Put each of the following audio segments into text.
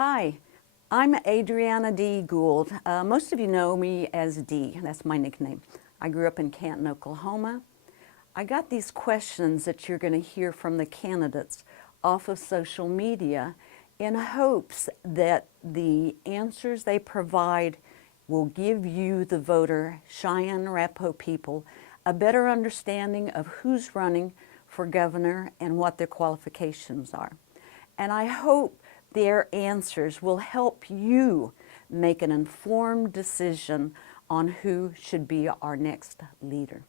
Hi, I'm Adriana D. Gould. Most of you know me as Dee. That's my nickname. I grew up in Canton, Oklahoma. I got these questions that you're going to hear from the candidates off of social media in hopes that the answers they provide will give you, the voter, Cheyenne, Arapaho people, a better understanding of who's running for governor and what their qualifications are. And I hope their answers will help you make an informed decision on who should be our next leader.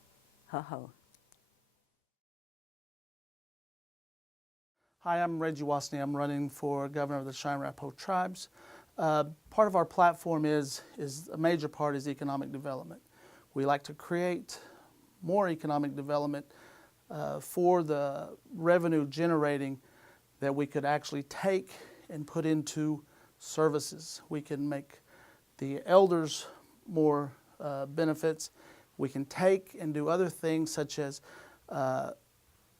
Ho-ho. Hi, I'm Reggie Wassana. I'm running for governor of the Cheyenne Arapaho tribes. Part of our platform is a major part is economic development. We like to create more economic development for the revenue generating that we could actually take and put into services. We can make the elders more benefits. We can take and do other things such as a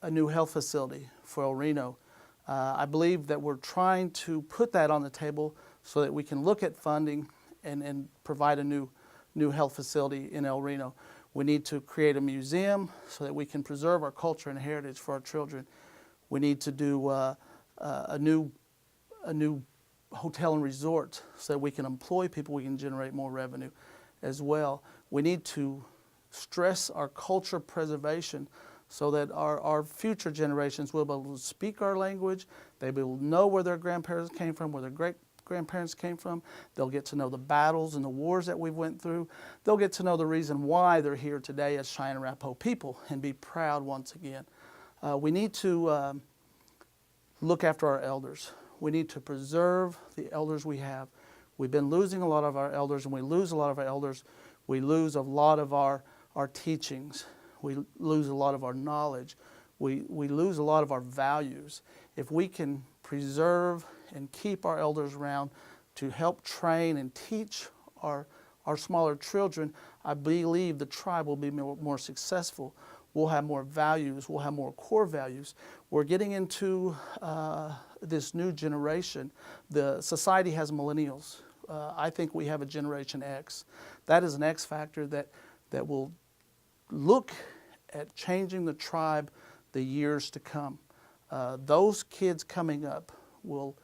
new health facility for El Reno. I believe that we're trying to put that on the table so that we can look at funding and provide a new health facility in El Reno. We need to create a museum so that we can preserve our culture and heritage for our children. We need to do a new hotel and resort so that we can employ people, we can generate more revenue as well. We need to stress our culture preservation so that our future generations will be able to speak our language, they will know where their grandparents came from, where their great-grandparents came from. They'll get to know the battles and the wars that we went through. They'll get to know the reason why they're here today as Cheyenne Arapaho people and be proud once again. We need to look after our elders. We need to preserve the elders we have. We've been losing a lot of our elders, and we lose a lot of our elders. We lose a lot of our teachings. We lose a lot of our knowledge. We lose a lot of our values. If we can preserve and keep our elders around to help train and teach our smaller children, I believe the tribe will be more successful. We'll have more values. We'll have more core values. We're getting into this new generation. The society has millennials. I think we have a Generation X. That is an X factor that will look at changing the tribe the years to come. Those kids coming up will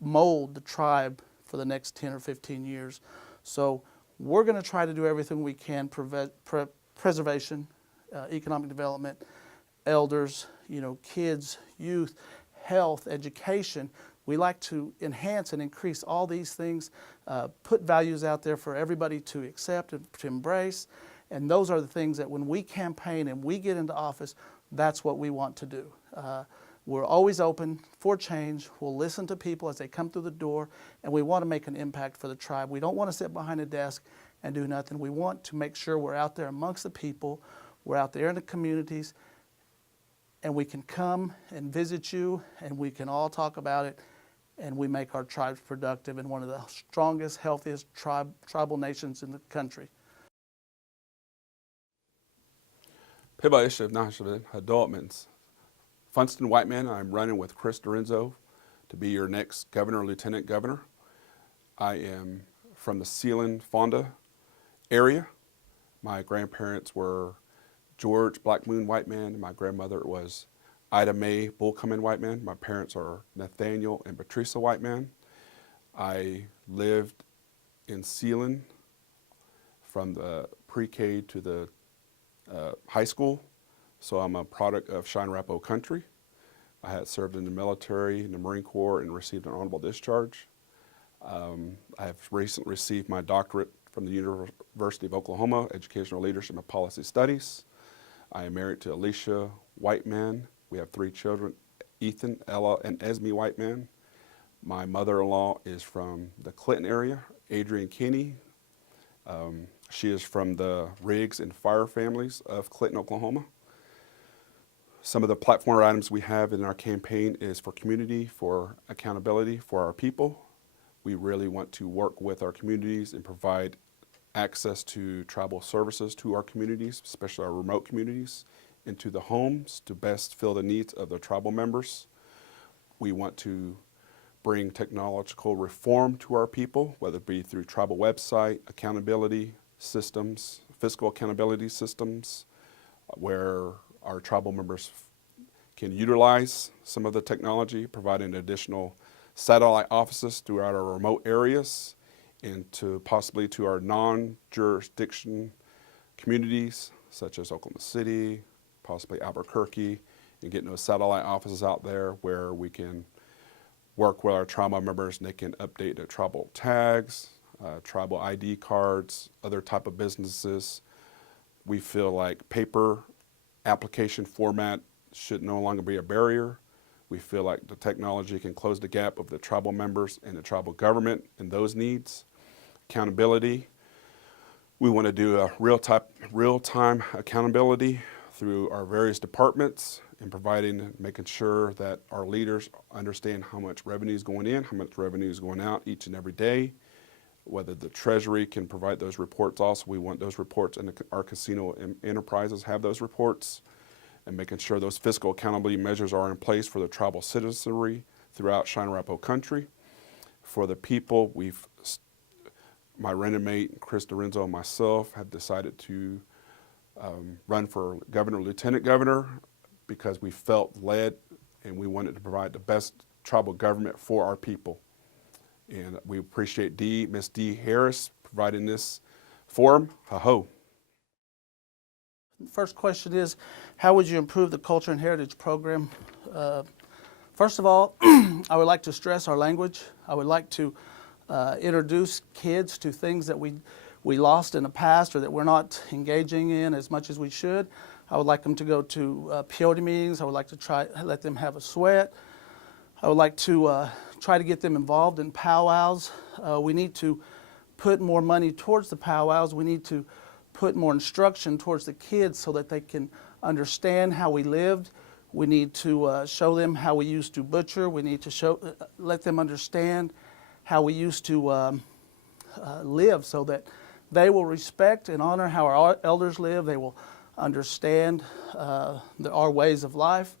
mold the tribe for the next 10 or 15 years. So we're going to try to do everything we can, preservation, economic development, elders, kids, youth, health, education. We like to enhance and increase all these things, put values out there for everybody to accept and to embrace. And those are the things that when we campaign and we get into office, that's what we want to do. We're always open for change. We'll listen to people as they come through the door, and we want to make an impact for the tribe. We don't want to sit behind a desk and do nothing. We want to make sure we're out there amongst the people, we're out there in the communities, and we can come and visit you, and we can all talk about it, and we make our tribes productive and one of the strongest, healthiest tribal nations in the country. Piba Ishav Nashavin, Adultmans. Funston, Whiteman, I'm running with Chris Dorenzo to be your next governor or lieutenant governor. I am from the Sealand, Fonda area. My grandparents were George Black Moon Whiteman, and my grandmother was Ida Mae Bullcoming Whiteman. My parents are Nathaniel and Patricia Whiteman. I lived in Sealand from the pre-K to the high school, so I'm a product of Cheyenne Arapaho country. I had served in the military, in the Marine Corps, and received an honorable discharge. I have recently received my doctorate from the University of Oklahoma, Educational Leadership and Policy Studies. I am married to Alicia Whiteman. We have 3 children, Ethan, Ella, and Esme Whiteman. My mother-in-law is from the Clinton area, Adrienne Kinney. She is from the Riggs and Fire families of Clinton, Oklahoma. Some of the platform items we have in our campaign is for community, for accountability for our people. We really want to work with our communities and provide access to tribal services to our communities, especially our remote communities, into the homes to best fill the needs of the tribal members. We want to bring technological reform to our people, whether it be through tribal website, accountability systems, fiscal accountability systems, where our tribal members can utilize some of the technology, providing additional satellite offices throughout our remote areas and to possibly to our non-jurisdiction communities, such as Oklahoma City, possibly Albuquerque, and getting those satellite offices out there where we can work with our tribal members and they can update their tribal tags, tribal ID cards, other type of businesses. We feel like paper application format should no longer be a barrier. We feel like the technology can close the gap of the tribal members and the tribal government and those needs. Accountability. We want to do a real-time accountability through our various departments and making sure that our leaders understand how much revenue is going in, how much revenue is going out each and every day. Whether the Treasury can provide those reports also. We want those reports, and our casino enterprises have those reports, and making sure those fiscal accountability measures are in place for the tribal citizenry throughout Cheyenne Arapaho country. For the people, my running mate, Chris Dorenzo, and myself have decided to run for governor, lieutenant governor, because we felt led and we wanted to provide the best tribal government for our people. And we appreciate Miss Dee Harris, providing this forum. Ha-ho. First question is, how would you improve the Culture and Heritage Program? First of all, I would like to stress our language. I would like to introduce kids to things that we lost in the past or that we're not engaging in as much as we should. I would like them to go to peyote meetings. I would like to let them have a sweat. I would like to try to get them involved in powwows. We need to put more money towards the powwows. We need to put more instruction towards the kids so that they can understand how we lived. We need to show them how we used to butcher. We need to let them understand how we used to live so that they will respect and honor how our elders live. They will understand our ways of life,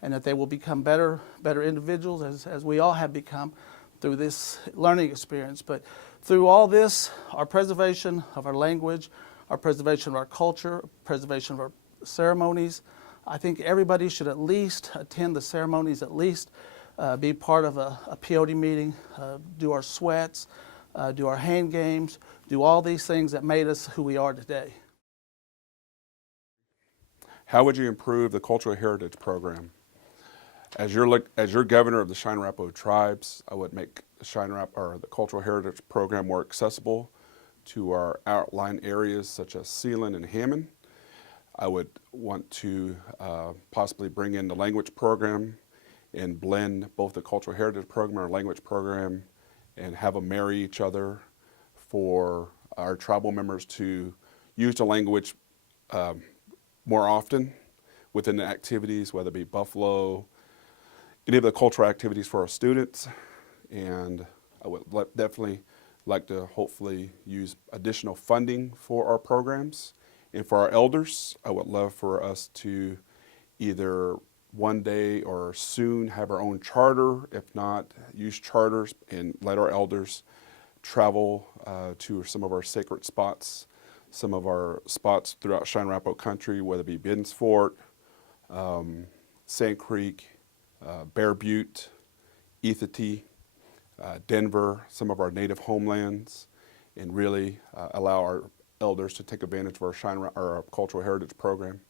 and that they will become better individuals as we all have become through this learning experience. But through all this, our preservation of our language, our preservation of our culture, preservation of our ceremonies, I think everybody should at least attend the ceremonies, at least be part of a peyote meeting, do our sweats, do our hand games, do all these things that made us who we are today. How would you improve the Cultural Heritage Program? As your governor of the Cheyenne Arapaho tribes, I would make the Cultural Heritage Program more accessible to our outlying areas such as Sealand and Hammond. I would want to possibly bring in the language program and blend both the Cultural Heritage Program and our language program and have them marry each other for our tribal members to use the language more often within the activities, whether it be Buffalo, any of the cultural activities for our students. And I would definitely like to hopefully use additional funding for our programs. And for our elders, I would love for us to either one day or soon have our own charter, if not use charters and let our elders travel to some of our sacred spots, some of our spots throughout Cheyenne Arapaho country, whether it be Ben's Fort, Sand Creek, Bear Butte, Ethity, Denver, some of our native homelands, and really allow our elders to take advantage of our Cultural Heritage Program.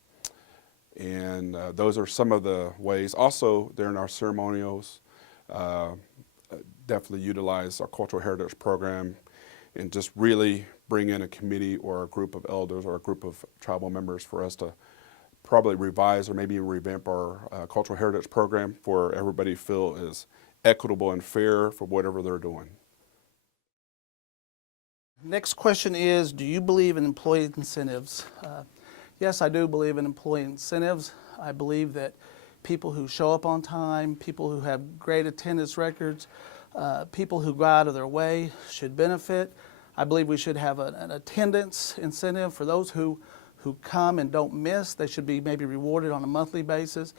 And those are some of the ways. Also, during our ceremonials, definitely utilize our Cultural Heritage Program and just really bring in a committee or a group of elders or a group of tribal members for us to probably revise or maybe revamp our Cultural Heritage Program for everybody to feel is equitable and fair for whatever they're doing. Next question is, do you believe in employee incentives? Yes, I do believe in employee incentives. I believe that people who show up on time, people who have great attendance records, people who go out of their way should benefit. I believe we should have an attendance incentive for those who come and don't miss. They should be maybe rewarded on a monthly basis.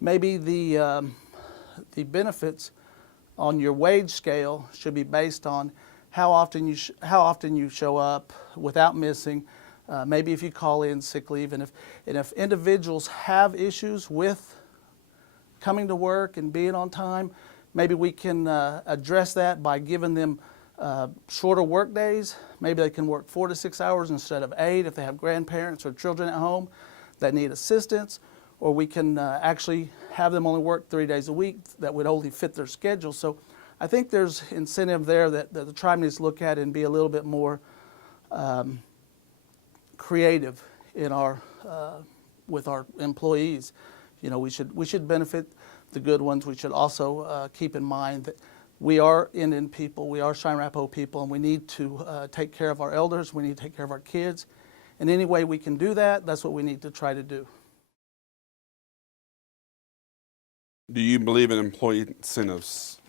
Maybe the benefits on your wage scale should be based on how often you show up without missing. Maybe if you call in sick leave, and if individuals have issues with coming to work and being on time, maybe we can address that by giving them shorter work days. Maybe they can work 4 to 6 hours instead of 8 if they have grandparents or children at home that need assistance, or we can actually have them only work 3 days a week that would only fit their schedule. So I think there's incentive there that the tribe needs to look at and be a little bit more creative in our with our employees. You know, we should benefit the good ones. We should also keep in mind that we are Indian people, we are Cheyenne Arapaho people, and we need to take care of our elders, we need to take care of our kids. And any way we can do that, that's what we need to try to do. Do you believe in employee incentives?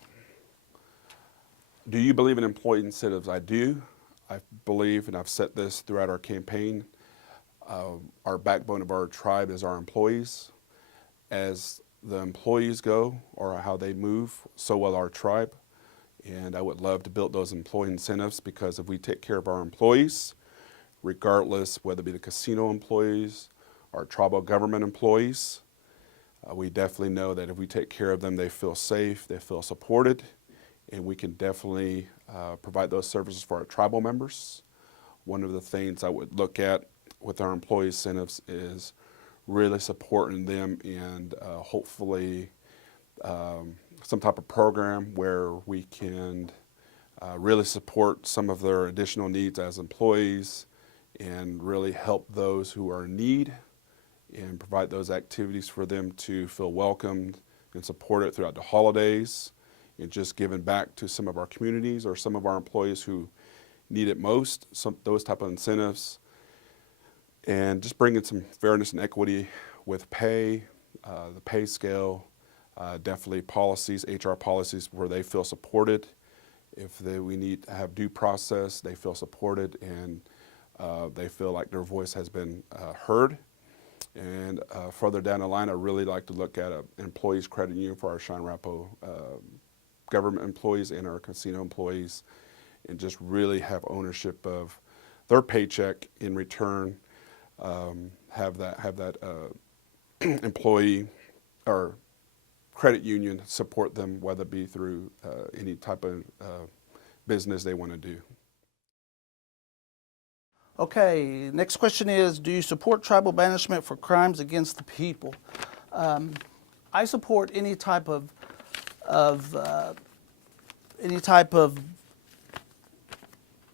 Do you believe in employee incentives? I do. I believe, and I've said this throughout our campaign, our backbone of our tribe is our employees. As the employees go, or how they move, so will our tribe. And I would love to build those employee incentives, because if we take care of our employees, regardless whether it be the casino employees or tribal government employees, we definitely know that if we take care of them, they feel safe, they feel supported, and we can definitely provide those services for our tribal members. One of the things I would look at with our employee incentives is really supporting them, and hopefully some type of program where we can really support some of their additional needs as employees and really help those who are in need and provide those activities for them to feel welcomed and supported throughout the holidays, and just giving back to some of our communities or some of our employees who need it most, those type of incentives. And just bringing some fairness and equity with pay, the pay scale, definitely policies, HR policies where they feel supported. If we need to have due process, they feel supported, and they feel like their voice has been heard. And further down the line, I really like to look at an employees credit union for our Cheyenne Arapaho government employees and our casino employees, and just really have ownership of their paycheck in return. Have that employee or credit union support them, whether it be through any type of business they want to do. Okay, next question is, do you support tribal banishment for crimes against the people? I support any type of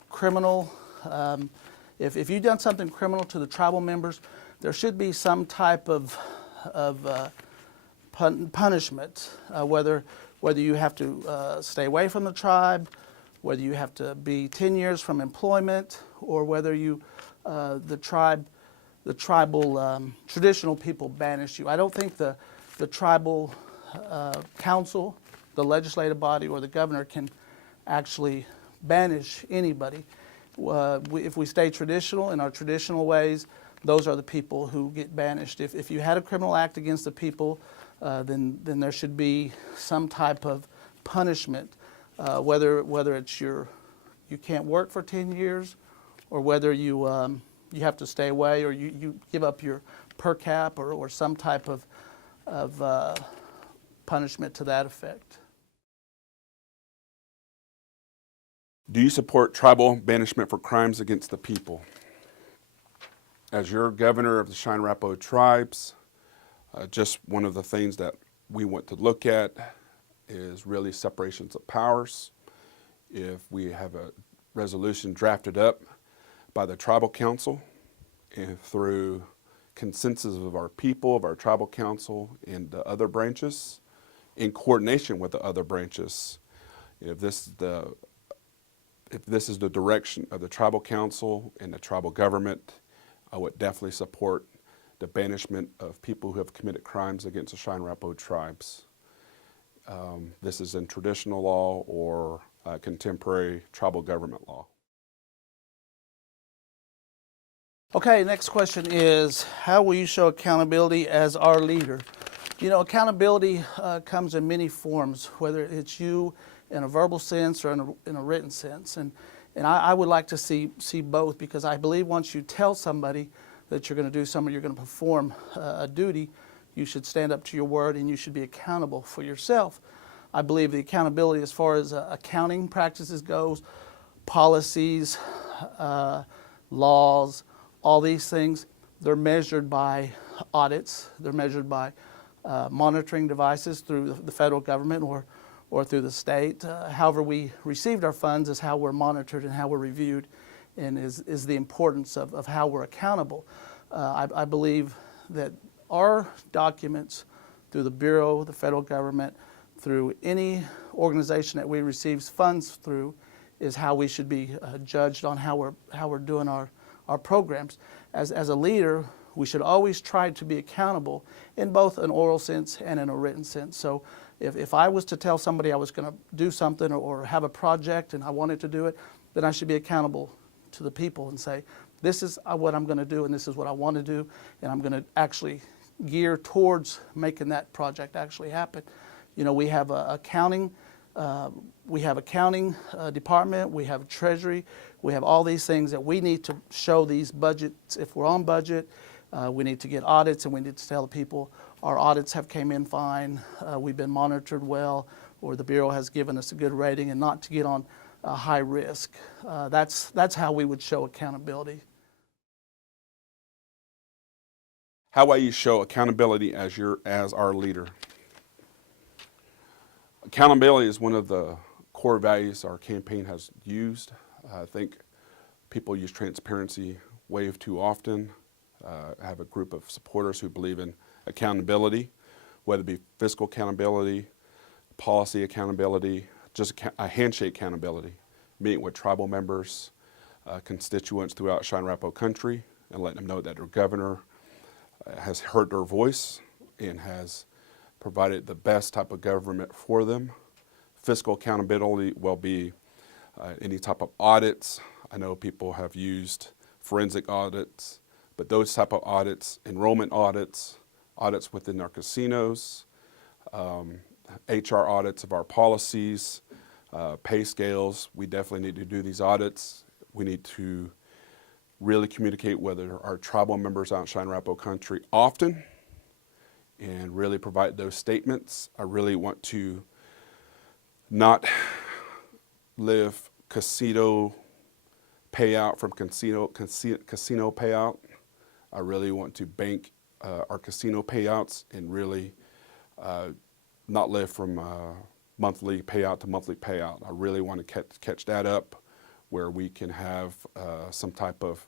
criminal. If you've done something criminal to the tribal members, there should be some type of punishment, whether you have to stay away from the tribe, whether you have to be 10 years from employment, or whether you the tribal traditional people banish you. I don't think the tribal council, the legislative body, or the governor can actually banish anybody. If we stay traditional in our traditional ways, those are the people who get banished. If you had a criminal act against the people, then there should be some type of punishment, whether it's you can't work for 10 years, or whether you have to stay away, or you give up your per cap, or some type of punishment to that effect. Do you support tribal banishment for crimes against the people? As your governor of the Cheyenne Arapaho tribes, just one of the things that we want to look at is really separations of powers. If we have a resolution drafted up by the tribal council and through consensus of our people, of our tribal council, and the other branches, in coordination with the other branches, if this is the direction of the tribal council and the tribal government, I would definitely support the banishment of people who have committed crimes against the Cheyenne Arapaho tribes. This is in traditional law or contemporary tribal government law. Okay, next question is, how will you show accountability as our leader? You know, accountability comes in many forms, whether it's you in a verbal sense or in a written sense. And I would like to see both, because I believe once you tell somebody that you're going to do something, you're going to perform a duty, you should stand up to your word and you should be accountable for yourself. I believe the accountability as far as accounting practices goes, policies, laws, all these things, they're measured by audits. They're measured by monitoring devices through the federal government or through the state. However we received our funds is how we're monitored and how we're reviewed, and is the importance of how we're accountable. I believe that our documents through the Bureau, the federal government, through any organization that we receive funds through, is how we should be judged on how we're doing our programs. As a leader, we should always try to be accountable in both an oral sense and in a written sense. So if I was to tell somebody I was going to do something or have a project and I wanted to do it, then I should be accountable to the people and say, this is what I'm going to do and this is what I want to do, and I'm going to actually gear towards making that project actually happen. You know, we have accounting department, we have treasury, we have all these things that we need to show these budgets. If we're on budget, we need to get audits, and we need to tell the people our audits have came in fine, we've been monitored well, or the Bureau has given us a good rating, and not to get on high risk. That's how we would show accountability. How will you show accountability as our leader? Accountability is one of the core values our campaign has used. I think people use transparency way too often. I have a group of supporters who believe in accountability, whether it be fiscal accountability, policy accountability, just a handshake accountability, meeting with tribal members, constituents throughout Cheyenne Arapaho country, and letting them know that their governor has heard their voice and has provided the best type of government for them. Fiscal accountability will be any type of audits. I know people have used forensic audits, but those type of audits, enrollment audits, audits within our casinos, HR audits of our policies, pay scales, we definitely need to do these audits. We need to really communicate with our tribal members out in Cheyenne Arapaho country often, and really provide those statements. I really want to not live casino payout from casino payout. I really want to bank our casino payouts and really not live from monthly payout to monthly payout. I really want to catch that up, where we can have some type of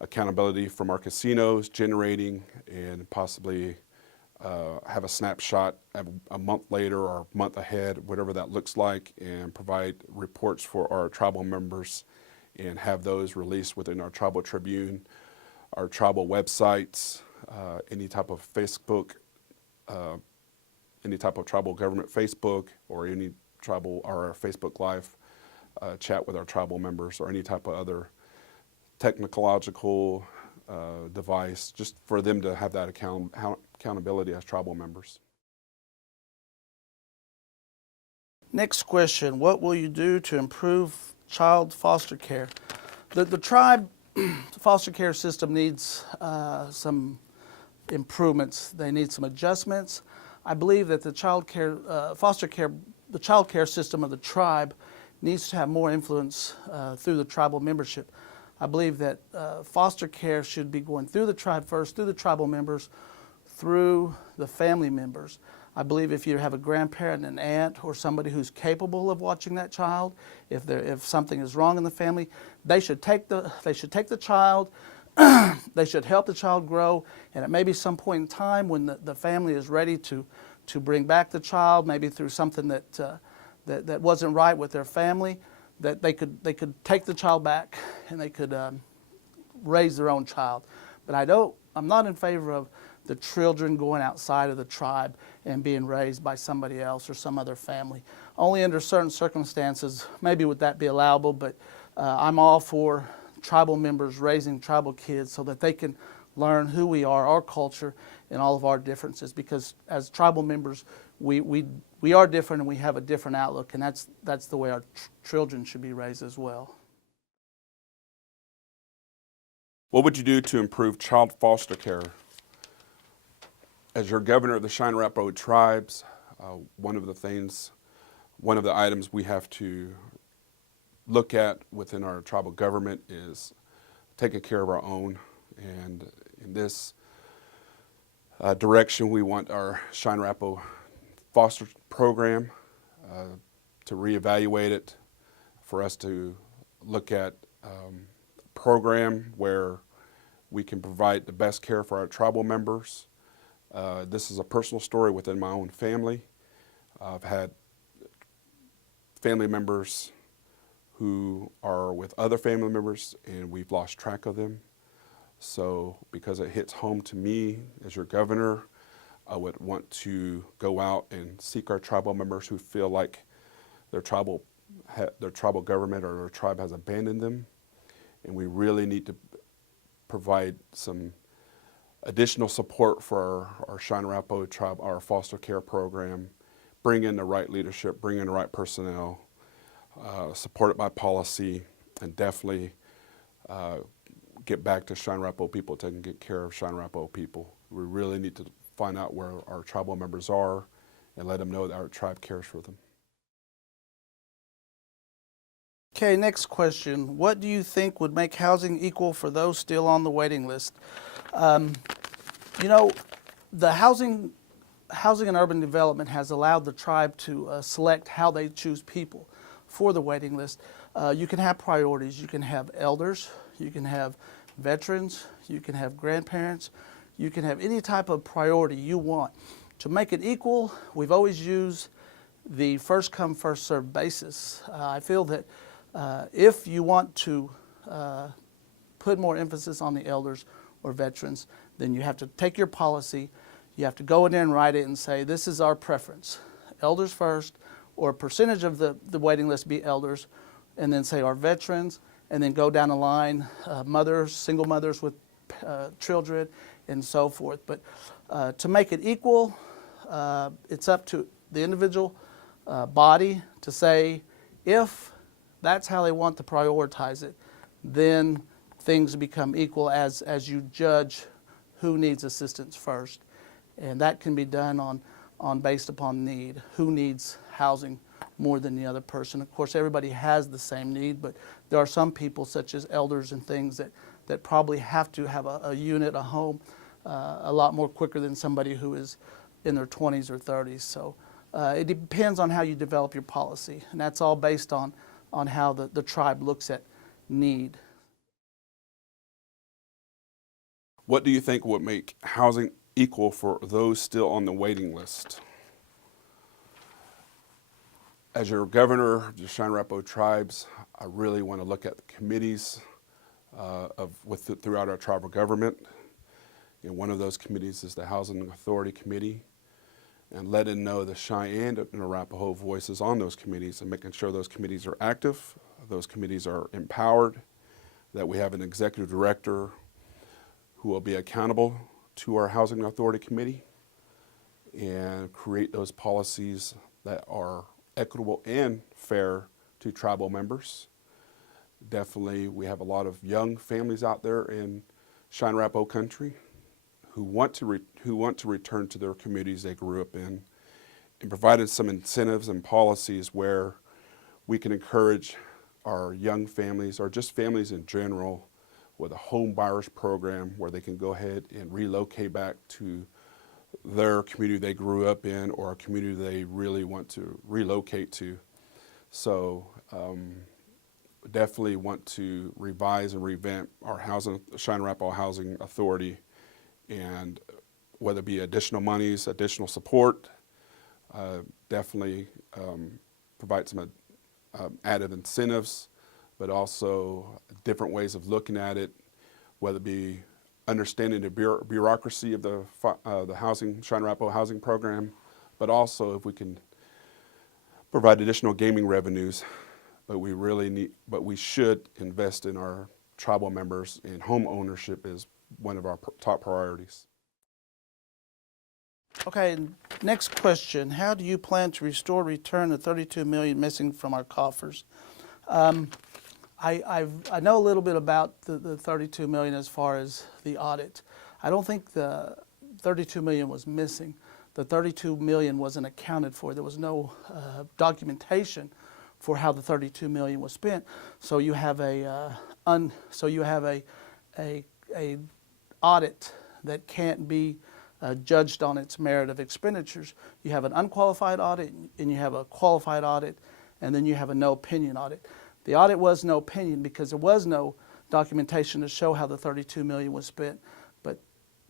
accountability from our casinos generating, and possibly have a snapshot a month later or a month ahead, whatever that looks like, and provide reports for our tribal members and have those released within our Tribal Tribune, our tribal websites, any type of Facebook, any type of tribal government Facebook, or any tribal or Facebook Live chat with our tribal members, or any type of other technological device, just for them to have that accountability as tribal members. Next question, what will you do to improve child foster care? The tribe foster care system needs some improvements. They need some adjustments. I believe that the child care system of the tribe needs to have more influence through the tribal membership. I believe that foster care should be going through the tribe first, through the tribal members, through the family members. I believe if you have a grandparent, an aunt, or somebody who's capable of watching that child, if something is wrong in the family, they should take the child, they should help the child grow, and at maybe some point in time when the family is ready to bring back the child, maybe through something that wasn't right with their family, that they could take the child back and they could raise their own child. But I'm not in favor of the children going outside of the tribe and being raised by somebody else or some other family. Only under certain circumstances, maybe would that be allowable, but I'm all for tribal members raising tribal kids so that they can learn who we are, our culture, and all of our differences. Because as tribal members, we are different and we have a different outlook, and that's the way our children should be raised as well. What would you do to improve child foster care? As your governor of the Cheyenne Arapaho tribes, one of the items we have to look at within our tribal government is taking care of our own. And in this direction, we want our Cheyenne Arapaho foster program to reevaluate it, for us to look at a program where we can provide the best care for our tribal members. This is a personal story within my own family. I've had family members who are with other family members and we've lost track of them. So because it hits home to me as your governor, I would want to go out and seek our tribal members who feel like their tribal government or their tribe has abandoned them. And we really need to provide some additional support for our Cheyenne Arapaho tribe, our foster care program, bring in the right leadership, bring in the right personnel, support it by policy, and definitely get back to Cheyenne Arapaho people, taking good care of Cheyenne Arapaho people. We really need to find out where our tribal members are and let them know that our tribe cares for them. Okay, next question. What do you think would make housing equal for those still on the waiting list? You know, the housing and urban development has allowed the tribe to select how they choose people for the waiting list. You can have priorities. You can have elders, you can have veterans, you can have grandparents, you can have any type of priority you want. To make it equal, we've always used the first come, first served basis. I feel that if you want to put more emphasis on the elders or veterans, then you have to take your policy, you have to go in there and write it and say, this is our preference. Elders first, or a percentage of the waiting list be elders, and then say our veterans, and then go down the line, mothers, single mothers with children, and so forth. But to make it equal, it's up to the individual body to say, if that's how they want to prioritize it, then things become equal as you judge who needs assistance first. And that can be done on based upon need, who needs housing more than the other person. Of course, everybody has the same need, but there are some people, such as elders and things, that probably have to have a unit, a home, a lot more quicker than somebody who is in their 20s or 30s. So it depends on how you develop your policy, and that's all based on how the tribe looks at need. What do you think would make housing equal for those still on the waiting list? As your governor of the Cheyenne Arapaho tribes, I really want to look at the committees throughout our tribal government. And one of those committees is the Housing Authority Committee, and letting know the Cheyenne and Arapaho voices on those committees and making sure those committees are active, those committees are empowered, that we have an executive director who will be accountable to our Housing Authority Committee and create those policies that are equitable and fair to tribal members. Definitely, we have a lot of young families out there in Cheyenne Arapaho country who want to return to their communities they grew up in, and provided some incentives and policies where we can encourage our young families, or just families in general, with a home buyers program where they can go ahead and relocate back to their community they grew up in, or a community they really want to relocate to. So definitely want to revise and revamp our Cheyenne Arapaho Housing Authority, and whether it be additional monies, additional support, definitely provide some added incentives, but also different ways of looking at it, whether it be understanding the bureaucracy of the Cheyenne Arapaho housing program, but also if we can provide additional gaming revenues. But we should invest in our tribal members, and home ownership is one of our top priorities. Okay, next question. How do you plan to restore return the $32 million missing from our coffers? I know a little bit about the $32 million as far as the audit. I don't think the $32 million was missing. The $32 million wasn't accounted for. There was no documentation for how the $32 million was spent. So you have a audit that can't be judged on its merit of expenditures. You have an unqualified audit, and you have a qualified audit, and then you have a no opinion audit. The audit was no opinion because there was no documentation to show how the $32 million was spent. But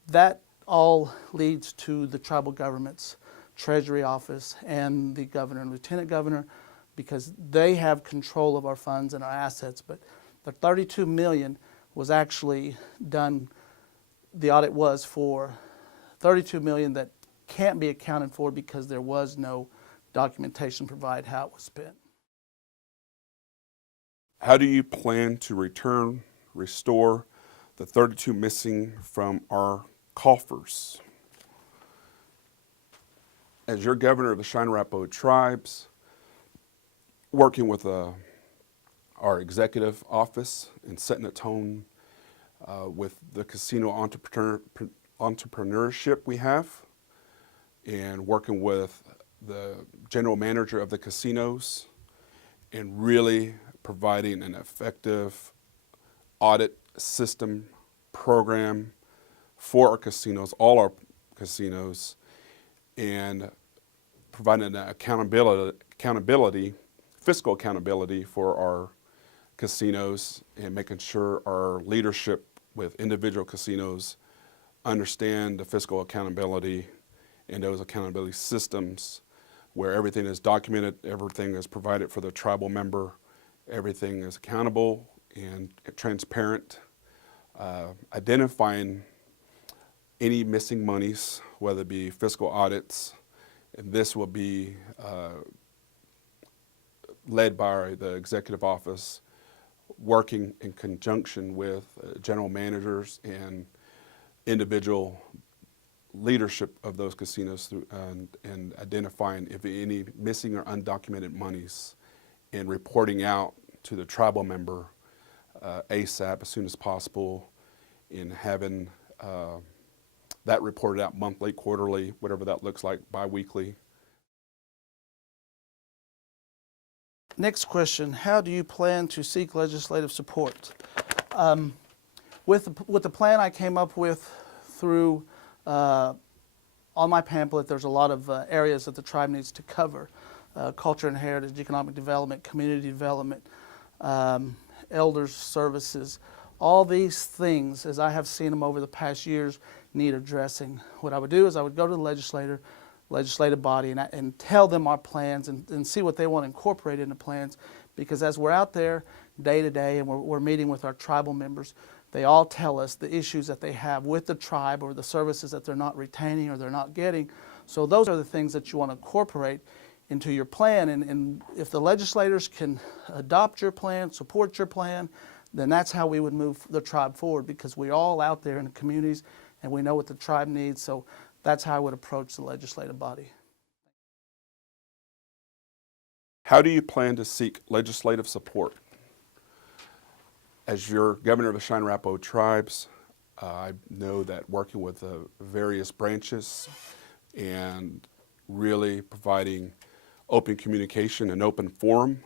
that all leads to the tribal government's treasury office and the governor and lieutenant governor, because they have control of our funds and our assets. But the $32 million was actually done, the audit was for $32 million that can't be accounted for because there was no documentation provided how it was spent. How do you plan to restore the 32 missing from our coffers? As your governor of the Cheyenne Arapaho tribes, working with our executive office and setting a tone with the casino entrepreneurship we have, and working with the general manager of the casinos, and really providing an effective audit system program for our casinos, all our casinos, and providing an accountability, fiscal accountability for our casinos, and making sure our leadership with individual casinos understand the fiscal accountability and those accountability systems where everything is documented, everything is provided for the tribal member, everything is accountable and transparent, identifying any missing monies, whether it be fiscal audits, and this will be led by the executive office, working in conjunction with general managers and individual leadership of those casinos and identifying if any missing or undocumented monies and reporting out to the tribal member ASAP, as soon as possible, in having that reported out monthly, quarterly, whatever that looks like, bi-weekly. Next question, how do you plan to seek legislative support? With the plan I came up with through, on my pamphlet, there's a lot of areas that the tribe needs to cover. Culture and heritage, economic development, community development, elders services. All these things, as I have seen them over the past years, need addressing. What I would do is I would go to the legislative body and tell them our plans and see what they want to incorporate in the plans, because as we're out there day to day and we're meeting with our tribal members, they all tell us the issues that they have with the tribe or the services that they're not retaining or they're not getting. So those are the things that you want to incorporate into your plan, and if the legislators can adopt your plan, support your plan, then that's how we would move the tribe forward, because we're all out there in the communities and we know what the tribe needs. So that's how I would approach the legislative body. How do you plan to seek legislative support? As your governor of the Cheyenne Arapaho tribes, I know that working with the various branches and really providing open communication and open forum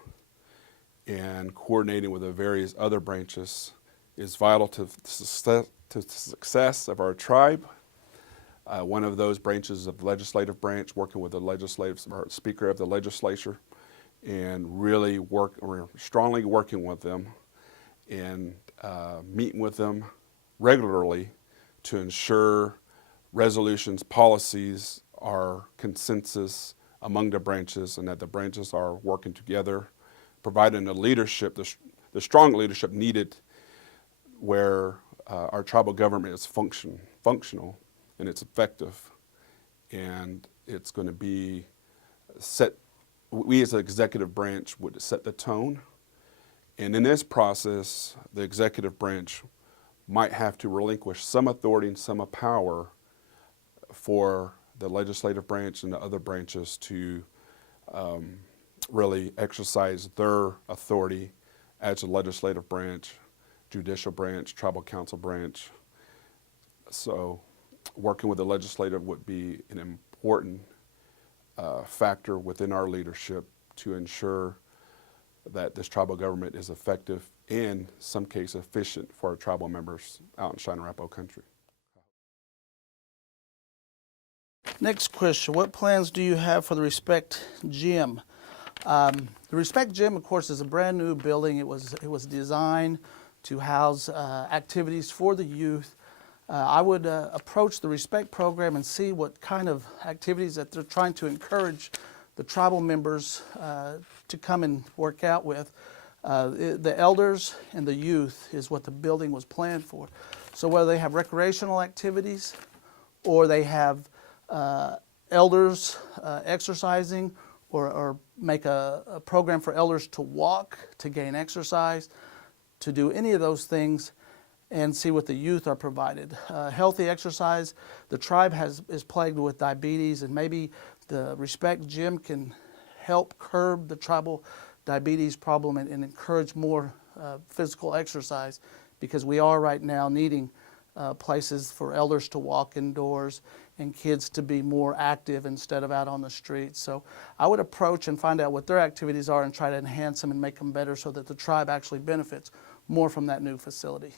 and coordinating with the various other branches is vital to the success of our tribe. One of those branches of the legislative branch, working with the speaker of the legislature, and really strongly working with them and meeting with them regularly to ensure resolutions, policies are consensus among the branches, and that the branches are working together, providing the leadership, the strong leadership needed where our tribal government is functional and it's effective, and it's going to be set. We as an executive branch would set the tone, and in this process, the executive branch might have to relinquish some authority and some power for the legislative branch and the other branches to really exercise their authority as a legislative branch, judicial branch, tribal council branch. So working with the legislative would be an important factor within our leadership to ensure that this tribal government is effective and, in some cases, efficient for our tribal members out in Cheyenne Arapaho country. Next question, what plans do you have for the Respect Gym? The Respect Gym, of course, is a brand new building. It was designed to house activities for the youth. I would approach the Respect program and see what kind of activities that they're trying to encourage the tribal members to come and work out with. The elders and the youth is what the building was planned for. So whether they have recreational activities or they have elders exercising or make a program for elders to walk, to gain exercise, to do any of those things and see what the youth are provided. Healthy exercise, the tribe is plagued with diabetes, and maybe the Respect Gym can help curb the tribal diabetes problem and encourage more physical exercise, because we are right now needing places for elders to walk indoors and kids to be more active instead of out on the streets. So I would approach and find out what their activities are and try to enhance them and make them better so that the tribe actually benefits more from that new facility.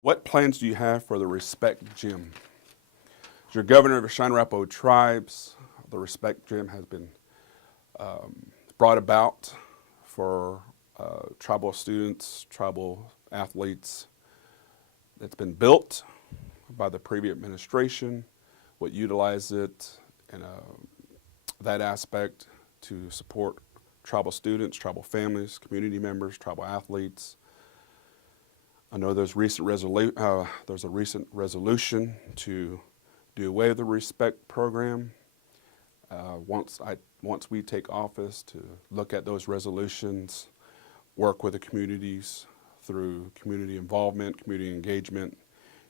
What plans do you have for the Respect Gym? As your governor of the Cheyenne Arapaho tribes, the Respect Gym has been brought about for tribal students, tribal athletes. It's been built by the previous administration, would utilize it in that aspect to support tribal students, tribal families, community members, tribal athletes. I know there's a recent resolution to do away with the Respect program. Once we take office, to look at those resolutions, work with the communities through community involvement, community engagement,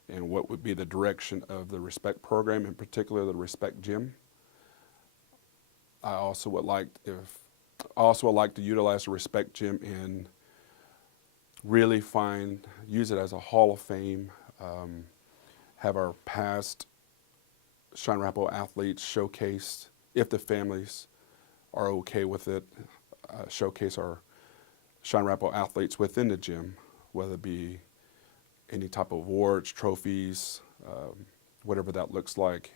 and what would be the direction of the Respect program, in particular the Respect Gym. I also would like to utilize the Respect Gym and really use it as a hall of fame, have our past Cheyenne Arapaho athletes showcased, if the families are okay with it, showcase our Cheyenne Arapaho athletes within the gym, whether it be any type of awards, trophies, whatever that looks like.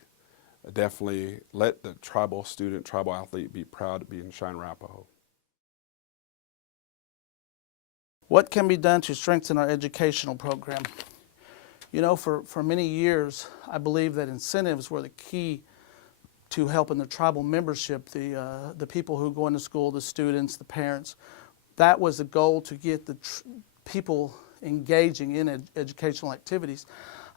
Definitely let the tribal student, tribal athlete be proud to be in Cheyenne Arapaho. What can be done to strengthen our educational program? You know, for many years, I believe that incentives were the key to helping the tribal membership, the people who go into school, the students, the parents. That was the goal, to get the people engaging in educational activities.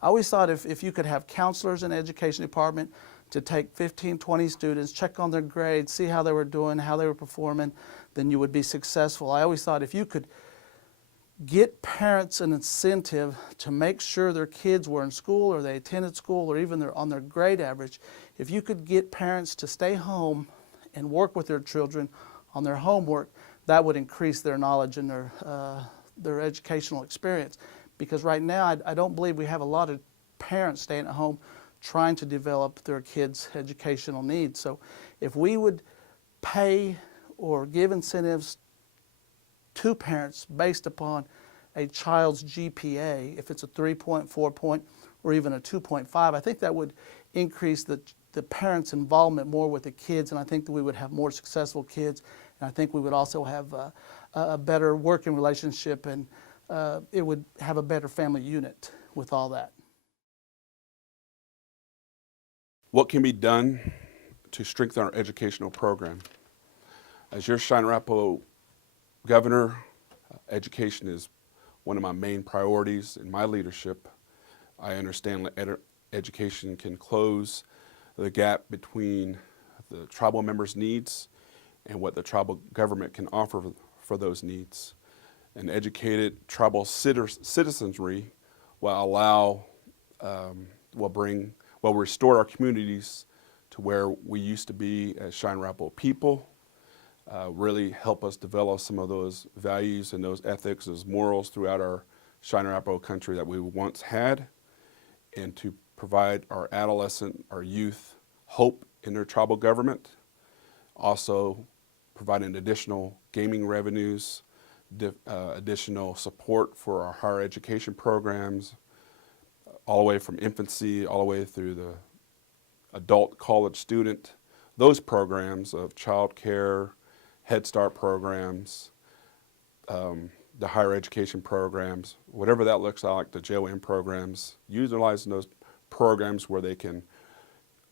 I always thought if you could have counselors in the education department to take 15, 20 students, check on their grades, see how they were doing, how they were performing, then you would be successful. I always thought if you could get parents an incentive to make sure their kids were in school or they attended school or even on their grade average, if you could get parents to stay home and work with their children on their homework, that would increase their knowledge and their educational experience. Because right now, I don't believe we have a lot of parents staying at home trying to develop their kids' educational needs. So if we would pay or give incentives to parents based upon a child's GPA, if it's a 3.4 point or even a 2.5, I think that would increase the parents' involvement more with the kids, and I think that we would have more successful kids, and I think we would also have a better working relationship, and it would have a better family unit with all that. What can be done to strengthen our educational program? As your Cheyenne Arapaho governor, education is one of my main priorities in my leadership. I understand that education can close the gap between the tribal members' needs and what the tribal government can offer for those needs. an educated tribal citizenry will restore our communities to where we used to be as Cheyenne Arapaho people, really help us develop some of those values and those ethics, those morals throughout our Cheyenne Arapaho country that we once had, and to provide our adolescent, our youth, hope in their tribal government. Also providing additional gaming revenues, additional support for our higher education programs, all the way from infancy, all the way through the adult college student. Those programs of child care, Head Start programs, the higher education programs, whatever that looks like, the JOM programs, utilizing those programs where they can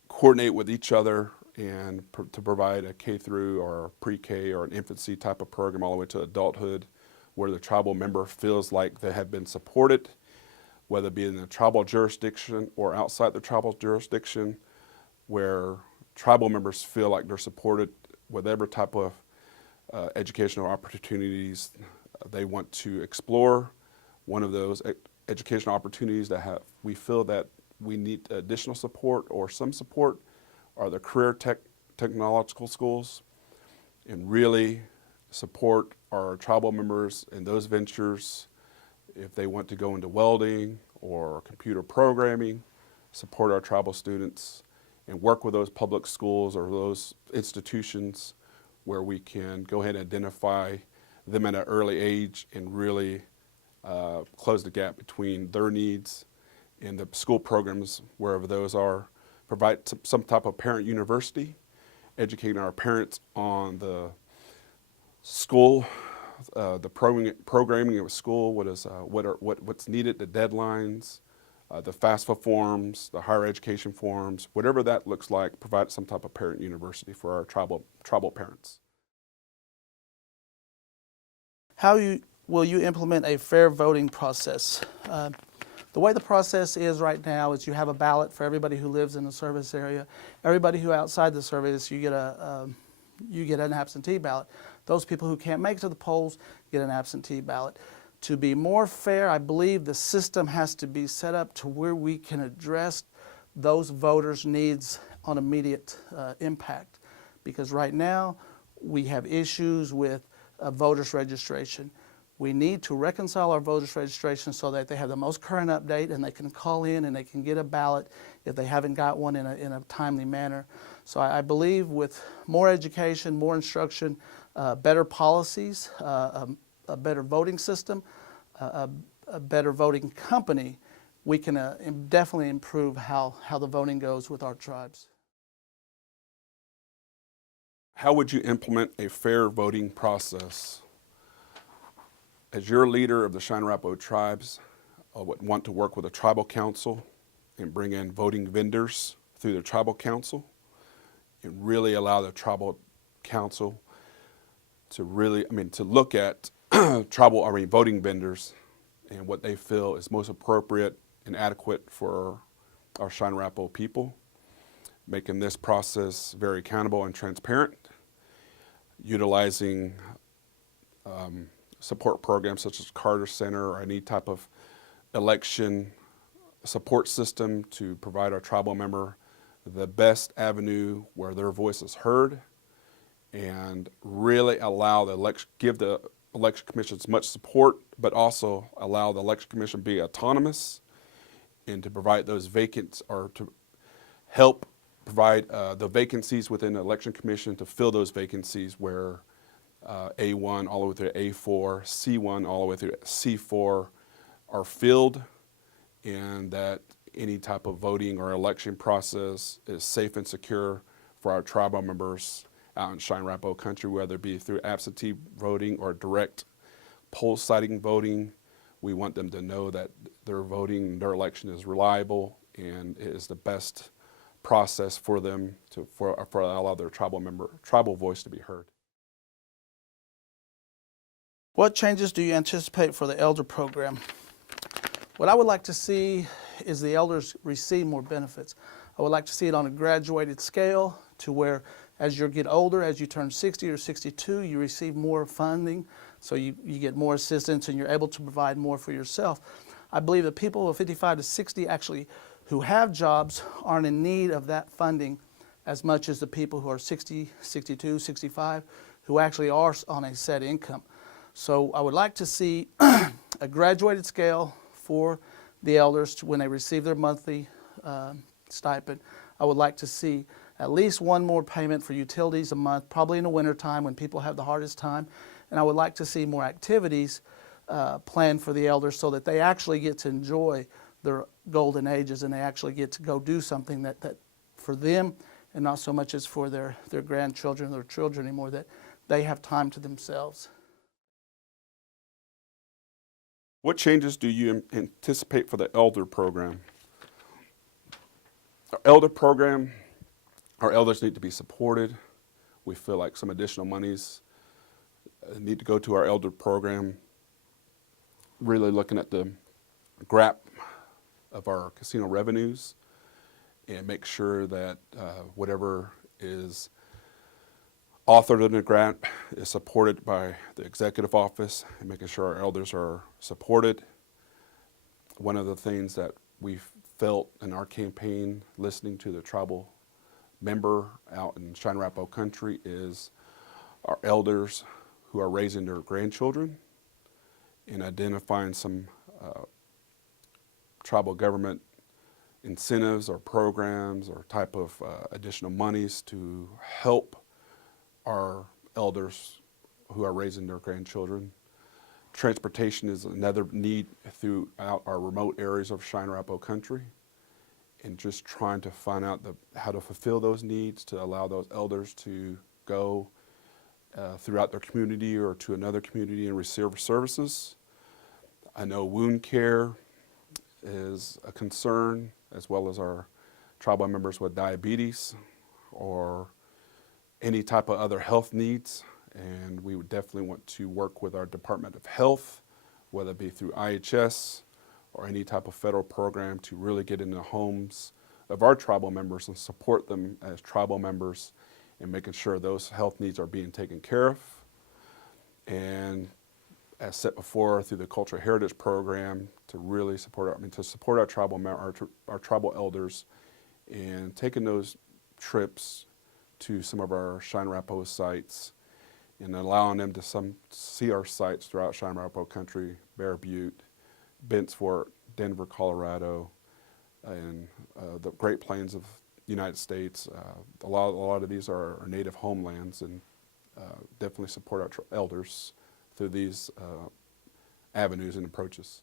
coordinate with each other and to provide a K through or a pre-K or an infancy type of program all the way to adulthood, where the tribal member feels like they have been supported, whether it be in the tribal jurisdiction or outside the tribal jurisdiction, where tribal members feel like they're supported with whatever type of educational opportunities they want to explore. One of those educational opportunities that we feel that we need additional support or some support are the career technological schools, and really support our tribal members in those ventures. If they want to go into welding or computer programming, support our tribal students and work with those public schools or those institutions where we can go ahead and identify them at an early age and really close the gap between their needs and the school programs, wherever those are. Provide some type of parent university, educating our parents on the school, the programming of school, what's needed, the deadlines, the FAFSA forms, the higher education forms, whatever that looks like. Provide some type of parent university for our tribal parents. How will you implement a fair voting process? The way the process is right now is you have a ballot for everybody who lives in the service area. Everybody who outside the service, you get an absentee ballot. Those people who can't make it to the polls get an absentee ballot. To be more fair, I believe the system has to be set up to where we can address those voters' needs on immediate impact. Because right now we have issues with voters' registration. We need to reconcile our voters' registration so that they have the most current update and they can call in and they can get a ballot if they haven't got one in a timely manner. So I believe with more education, more instruction, better policies, a better voting system, a better voting company, we can definitely improve how the voting goes with our tribes. How would you implement a fair voting process? As your leader of the Cheyenne Arapaho tribes, I would want to work with a tribal council and bring in voting vendors through the tribal council and really allow the tribal council to look at voting vendors and what they feel is most appropriate and adequate for our Cheyenne Arapaho people, making this process very accountable and transparent, utilizing support programs such as Carter Center or any type of election support system to provide our tribal member the best avenue where their voice is heard, and really allow give the election commission as much support, but also allow the election commission to be autonomous and to provide those to help provide the vacancies within the election commission, to fill those vacancies where A1 all the way through A4, C1 all the way through C4 are filled, and that any type of voting or election process is safe and secure for our tribal members out in Cheyenne Arapaho country, whether it be through absentee voting or direct poll siting voting. We want them to know that their voting, their election is reliable and is the best process for them for allow their tribal voice to be heard. What changes do you anticipate for the elder program? What I would like to see is the elders receive more benefits. I would like to see it on a graduated scale to where as you get older, as you turn 60 or 62, you receive more funding So you get more assistance and you're able to provide more for yourself. I believe that people of 55 to 60 actually who have jobs aren't in need of that funding as much as the people who are 60, 62, 65, who actually are on a set income. So I would like to see a graduated scale for the elders when they receive their monthly stipend. I would like to see at least one more payment for utilities a month, probably in the wintertime when people have the hardest time. And I would like to see more activities planned for the elders so that they actually get to enjoy their golden ages and they actually get to go do something that for them and not so much as for their grandchildren or children anymore, that they have time to themselves. What changes do you anticipate for the elder program? Our elder program, our elders need to be supported. We feel like some additional monies need to go to our elder program. Really looking at the grap of our casino revenues and make sure that whatever is authored in the grant is supported by the executive office and making sure our elders are supported. One of the things that we felt in our campaign, listening to the tribal member out in Cheyenne Arapaho country, is our elders who are raising their grandchildren and identifying some tribal government incentives or programs or type of additional monies to help our elders who are raising their grandchildren. Transportation is another need throughout our remote areas of Cheyenne Arapaho country, and just trying to find out how to fulfill those needs to allow those elders to go throughout their community or to another community and receive services. I know wound care is a concern, as well as our tribal members with diabetes or any type of other health needs. And we would definitely want to work with our Department of Health, whether it be through IHS or any type of federal program, to really get into the homes of our tribal members and support them as tribal members and making sure those health needs are being taken care of. And as said before, through the Cultural Heritage Program, to really support our tribal elders and taking those trips to some of our Cheyenne Arapaho sites and allowing them to see our sites throughout Cheyenne Arapaho country, Bear Butte, Bents Fort, Denver, Colorado, and the Great Plains of the United States. A lot of these are our native homelands, and definitely support our elders through these avenues and approaches.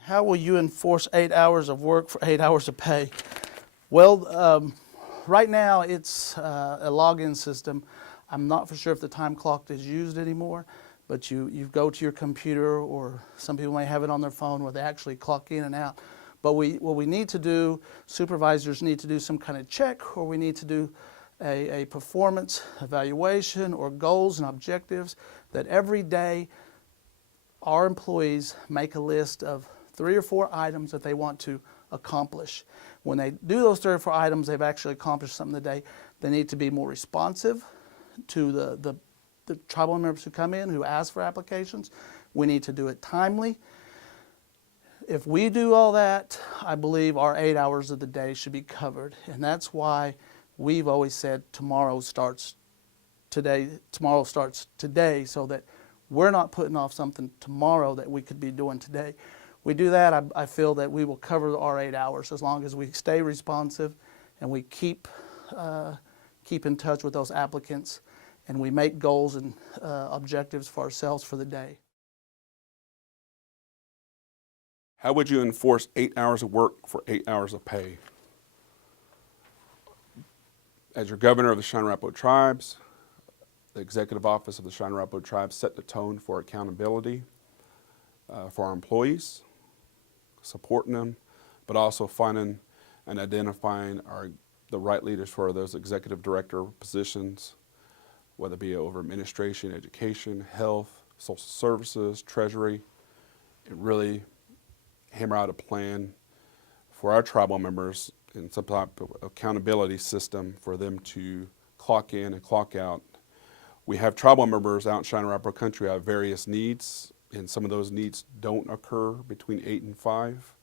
How will you enforce 8 hours of work for 8 hours of pay? Well, right now it's a login system. I'm not for sure if the time clock is used anymore, but you go to your computer, or some people may have it on their phone where they actually clock in and out. But what we need to do, supervisors need to do some kind of check, or we need to do a performance evaluation or goals and objectives, that every day our employees make a list of 3 or 4 items that they want to accomplish. When they do those 3 or 4 items, they've actually accomplished something today. They need to be more responsive to the tribal members who come in, who ask for applications. We need to do it timely. If we do all that, I believe our 8 hours of the day should be covered. And that's why we've always said tomorrow starts today, so that we're not putting off something tomorrow that we could be doing today. We do that, I feel that we will cover our 8 hours as long as we stay responsive and we keep in touch with those applicants, and we make goals and objectives for ourselves for the day. How would you enforce 8 hours of work for 8 hours of pay? As your governor of the Cheyenne Arapaho Tribes, the executive office of the Cheyenne Arapaho Tribes set the tone for accountability for our employees, supporting them, but also finding and identifying the right leaders for those executive director positions, whether it be over administration, education, health, social services, treasury, and really hammer out a plan for our tribal members and some type of accountability system for them to clock in and clock out. We have tribal members out in Cheyenne Arapaho country who have various needs, and some of those needs don't occur between 8 and 5.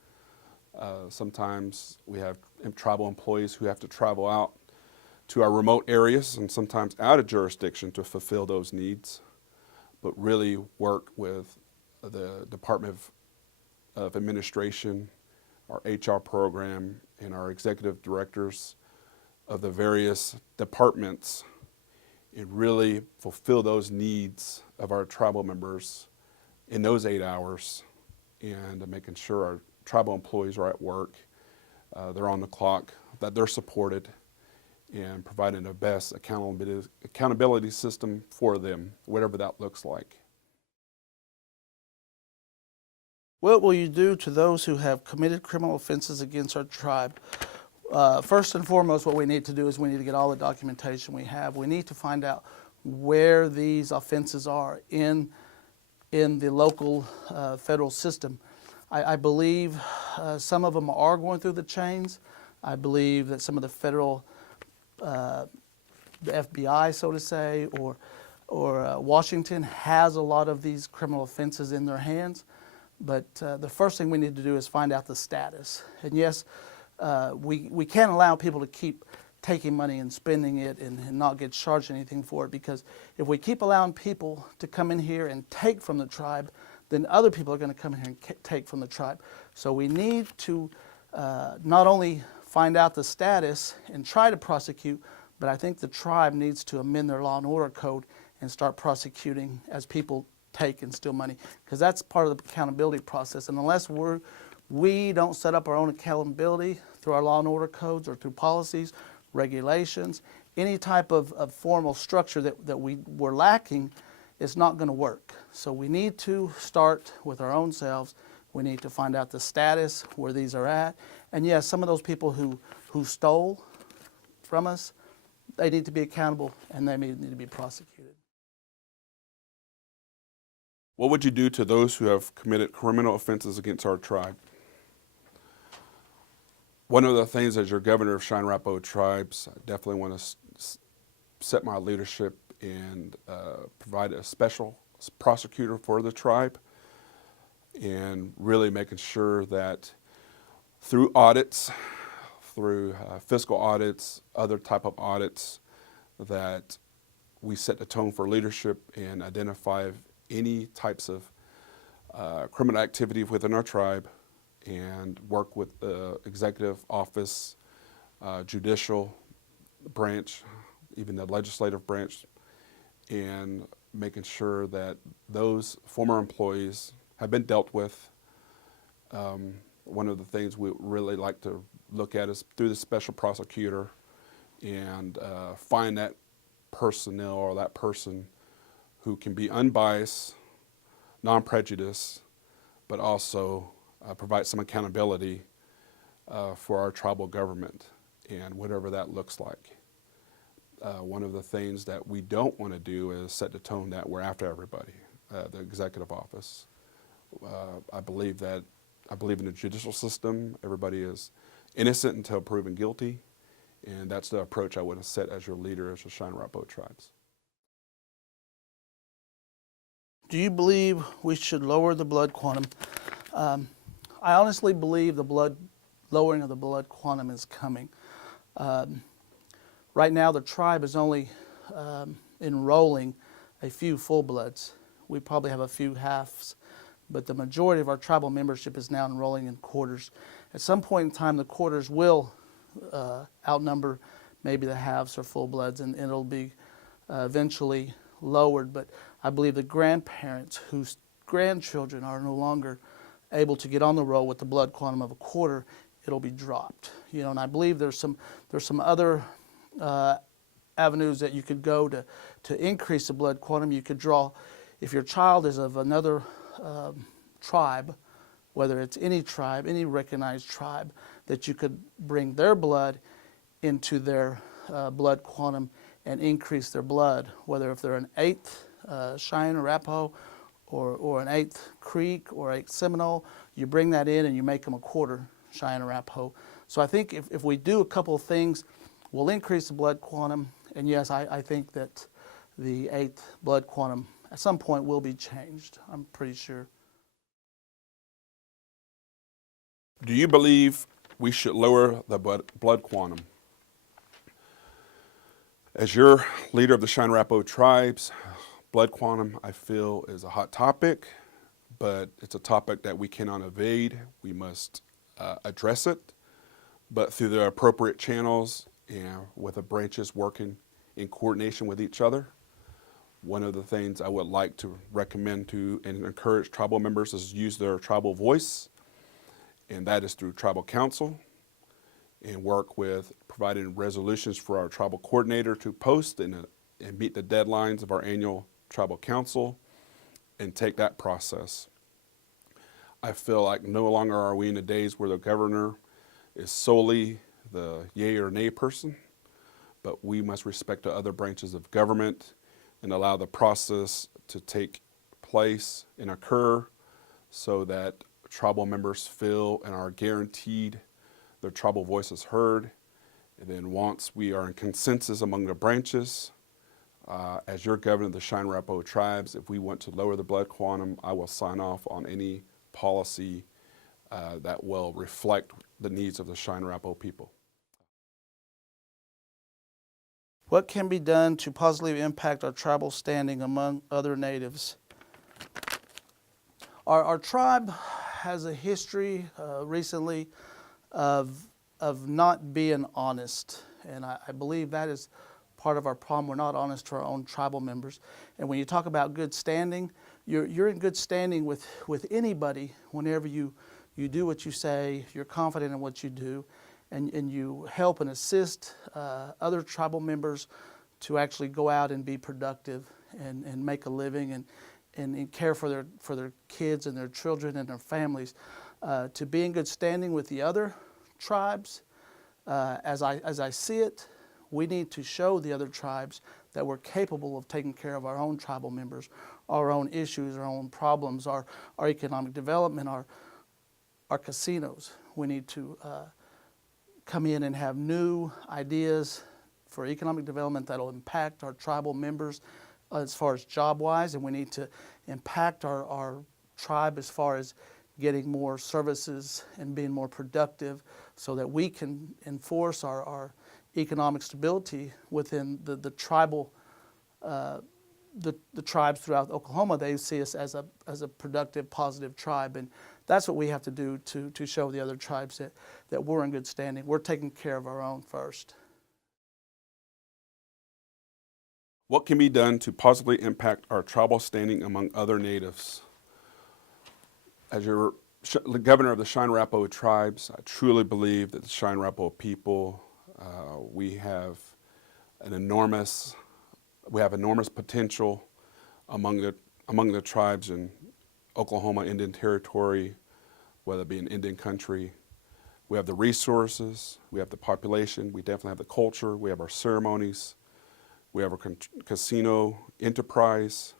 Sometimes we have tribal employees who have to travel out to our remote areas and sometimes out of jurisdiction to fulfill those needs, but really work with the Department of Administration, our HR program, and our executive directors of the various departments and really fulfill those needs of our tribal members in those 8 hours, and making sure our tribal employees are at work, they're on the clock, that they're supported, and providing the best accountability system for them, whatever that looks like. What will you do to those who have committed criminal offenses against our tribe? First and foremost, what we need to do is we need to get all the documentation we have. We need to find out where these offenses are in the local federal system. I believe some of them are going through the chains. I believe that some of the federal, the FBI, so to say, or Washington has a lot of these criminal offenses in their hands. But the first thing we need to do is find out the status. And yes, we can't allow people to keep taking money and spending it and not get charged anything for it, because if we keep allowing people to come in here and take from the tribe, then other people are going to come in here and take from the tribe. So we need to not only find out the status and try to prosecute, but I think the tribe needs to amend their law and order code and start prosecuting as people take and steal money, because that's part of the accountability process. And unless we don't set up our own accountability through our law and order codes or through policies, regulations, any type of formal structure that we're lacking, it's not going to work. So we need to start with our own selves. We need to find out the status, where these are at. And yes, some of those people who stole from us, they need to be accountable and they need to be prosecuted. What would you do to those who have committed criminal offenses against our tribe? One of the things as your governor of Cheyenne Arapaho tribes, I definitely want to set my leadership and provide a special prosecutor for the tribe, and really making sure that through audits, through fiscal audits, other type of audits, that we set the tone for leadership and identify any types of criminal activity within our tribe, and work with the executive office, judicial branch, even the legislative branch, and making sure that those former employees have been dealt with. One of the things we really like to look at is through the special prosecutor, and find that personnel or that person who can be unbiased, non-prejudiced, but also provide some accountability for our tribal government, and whatever that looks like. One of the things that we don't want to do is set the tone that we're after everybody, the executive office. I believe in the judicial system. Everybody is innocent until proven guilty, and that's the approach I would have set as your leader as the Cheyenne Arapaho tribes. Do you believe we should lower the blood quantum? I honestly believe the lowering of the blood quantum is coming. Right now, the tribe is only enrolling a few full bloods. We probably have a few halves, but the majority of our tribal membership is now enrolling in quarters. At some point in time, the quarters will outnumber maybe the halves or full bloods, and it'll be eventually lowered. But I believe the grandparents whose grandchildren are no longer able to get on the roll with the blood quantum of a quarter, it'll be dropped. And I believe there's some other avenues that you could go to increase the blood quantum. You could draw, if your child is of another tribe, whether it's any tribe, any recognized tribe, that you could bring their blood into their blood quantum and increase their blood, whether if they're an 8th Cheyenne Arapaho or an 8th Creek or 8th Seminole, you bring that in and you make them a quarter Cheyenne Arapaho. So I think if we do a couple of things, we'll increase the blood quantum. And yes, I think that the 8th blood quantum at some point will be changed, I'm pretty sure. Do you believe we should lower the blood quantum? As your leader of the Cheyenne Arapaho tribes, blood quantum, I feel, is a hot topic, but it's a topic that we cannot evade. We must address it, but through the appropriate channels and with the branches working in coordination with each other. One of the things I would like to recommend to and encourage tribal members is use their tribal voice, and that is through tribal council, and work with providing resolutions for our tribal coordinator to post and meet the deadlines of our annual tribal council and take that process. I feel like no longer are we in the days where the governor is solely the yay or nay person, but we must respect the other branches of government and allow the process to take place and occur so that tribal members feel and are guaranteed their tribal voices heard. And then once we are in consensus among the branches, as your governor of the Cheyenne Arapaho tribes, if we want to lower the blood quantum, I will sign off on any policy that will reflect the needs of the Cheyenne Arapaho people. What can be done to positively impact our tribal standing among other natives? Our tribe has a history recently of not being honest, and I believe that is part of our problem. We're not honest to our own tribal members. And when you talk about good standing, you're in good standing with anybody whenever you do what you say, you're confident in what you do, and you help and assist other tribal members to actually go out and be productive and make a living and care for their kids and their children and their families. To be in good standing with the other tribes, as I see it, we need to show the other tribes that we're capable of taking care of our own tribal members, our own issues, our own problems, our economic development, our casinos. We need to come in and have new ideas for economic development that will impact our tribal members as far as job-wise, and we need to impact our tribe as far as getting more services and being more productive so that we can enforce our economic stability within the tribal, the tribes throughout Oklahoma. They see us as a productive, positive tribe, and that's what we have to do to show the other tribes that we're in good standing. We're taking care of our own first. What can be done to positively impact our tribal standing among other natives? As your governor of the Cheyenne Arapaho tribes, I truly believe that the Cheyenne Arapaho people, we have enormous potential among the tribes in Oklahoma, Indian Territory, whether it be in Indian country. We have the resources, we have the population, we definitely have the culture, we have our ceremonies, we have our casino enterprise.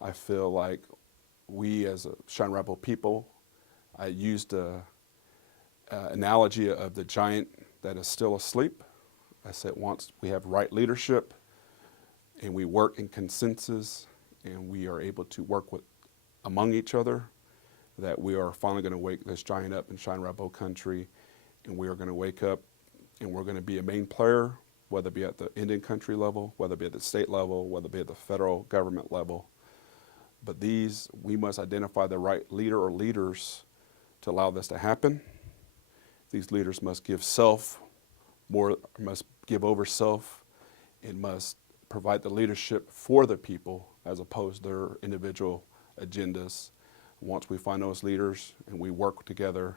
I feel like we as a Cheyenne Arapaho people, I used an analogy of the giant that is still asleep. I said once we have right leadership and we work in consensus and we are able to work among each other, that we are finally going to wake this giant up in Cheyenne Arapaho country, and we are going to wake up and we're going to be a main player, whether it be at the Indian country level, whether it be at the state level, whether it be at the federal government level. But we must identify the right leader or leaders to allow this to happen. These leaders must give over self, and must provide the leadership for the people as opposed to their individual agendas. Once we find those leaders and we work together